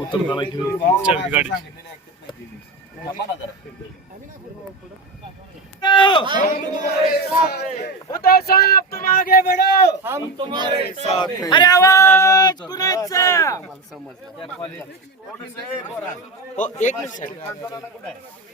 उतरताना घेऊन गाडी उद्धव साहेब तुम आगे बढ़ो। हम तुम्हारे साथ अरे आवाज कुणाचा हो एक मिनिट साहेब.